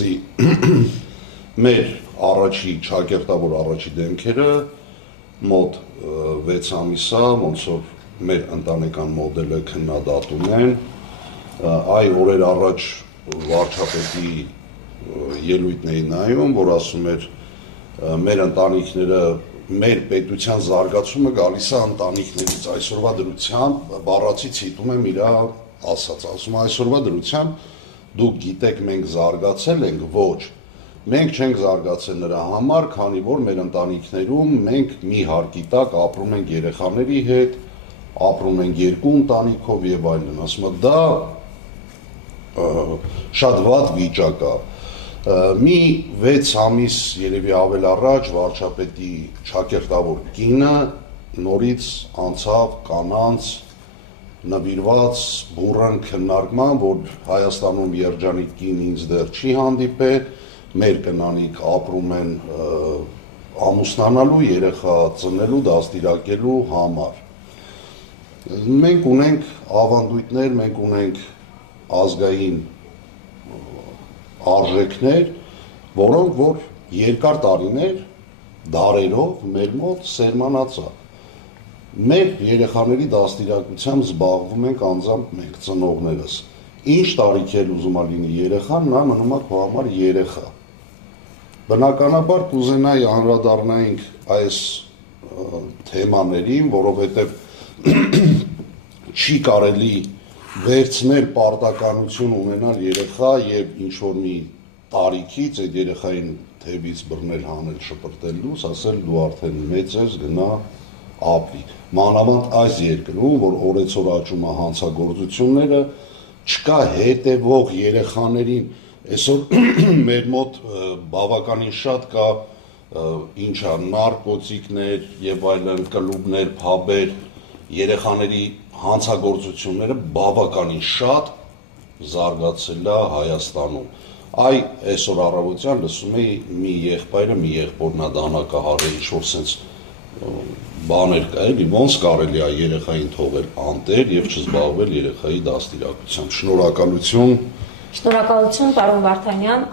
որպեսզի մեր առաջի ճակերտավոր առաջի դեմքերը մոտ 6 ամիսա ոնց որ մեր ընտանեկան մոդելը քննադատում են, այ օրեր առաջ վարչապետի ելույթն էի նայում, որ ասում էր մեր ընտանիքները, մեր պետության զարգացումը գալիս է ընտանիքներից, այսօրվա դրությամբ բառացի ցիտում եմ իր ասած, ասում այսօրվա դրությամբ դուք գիտեք մենք զարգացել ենք, ոչ, մենք չենք զարգացել նրա համար, քանի որ մեր ընտանիքներում մենք մի հարկի տակ ապրում ենք երեխաների հետ, ապրում ենք երկու ընտանիքով եւ այլն, ասում եմ դա շատ վատ վիճակ է, մի 6 ամիս երևի ավել առաջ վարչապետի ճակերտավոր կինը նորից անցավ կանանց նվիրված բուրըն քննարկման, որ Հայաստանում երջանիկ կին ինձ դեռ չի հանդիպել, մեր կնանիք ապրում են ամուսնանալու, երեխա ծնելու, դաստիարակելու համար։ Մենք ունենք ավանդույթներ, մենք ունենք ազգային արժեքներ, որոնք որ երկար տարիներ դարերով մեր մոտ սերմանած է։ Մեր երեխաների դաստիարակությամբ զբաղվում ենք անձամբ մենք ծնողներս։ Ինչ տարիք էլ ուզում է լինի երեխան, նա մնում է քո համար երեխա։ Բնականաբար կուզենայի անդրադառնայինք այս թեմաներին, որովհետև չի կարելի վերցնել պարտականություն ունենալ երեխա եւ ինչ-որ մի տարիքից այդ երեխային թևից բռնել հանել շպրտելուց, ասել դու արդեն մեծ ես, գնա ապրի։ Մանավանդ այս երկրում, որ օրեցօր աճում է հանցագործությունները, չկա հետևող երեխաներին, այսօր մեր մոտ բավականին շատ կա ինչա նարկոտիկներ եւ այլն կլուբներ, փաբեր, երեխաների հանցագործությունները բավականին շատ զարգացել է Հայաստանում։ Այ այսօր առավոտյան լսում էի մի եղբայրը, մի եղբորն է դանակահարել, ինչ-որ սենց բաներ կա, էլի ոնց կարելի է երեխային թողել անտեր եւ չզբաղվել երեխայի դաստիարակությամբ։ Շնորհակալություն։ Շնորհակալություն, պարոն Վարդանյան,